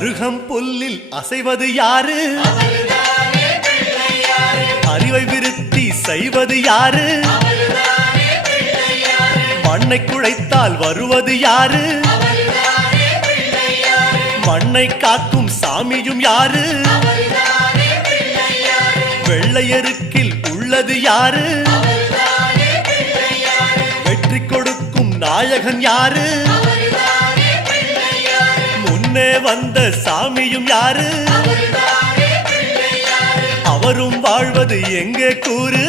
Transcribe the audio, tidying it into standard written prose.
அருகம் புல்லில் அசைவது யாரு? அறிவை விருத்தி செய்வது யாரு? மண்ணை குழைத்தால் வருவது யாரு? மண்ணை காக்கும் சாமியும் யாரு? வெள்ளையருக்கில் உள்ளது யாரு? வெற்றி கொடுக்கும் நாயகன் யாரு? முன்னே வந்த சாமியும் யாரு? அவரும் வாழ்வது எங்கே கூறு?